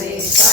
Maria.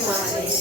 Madre.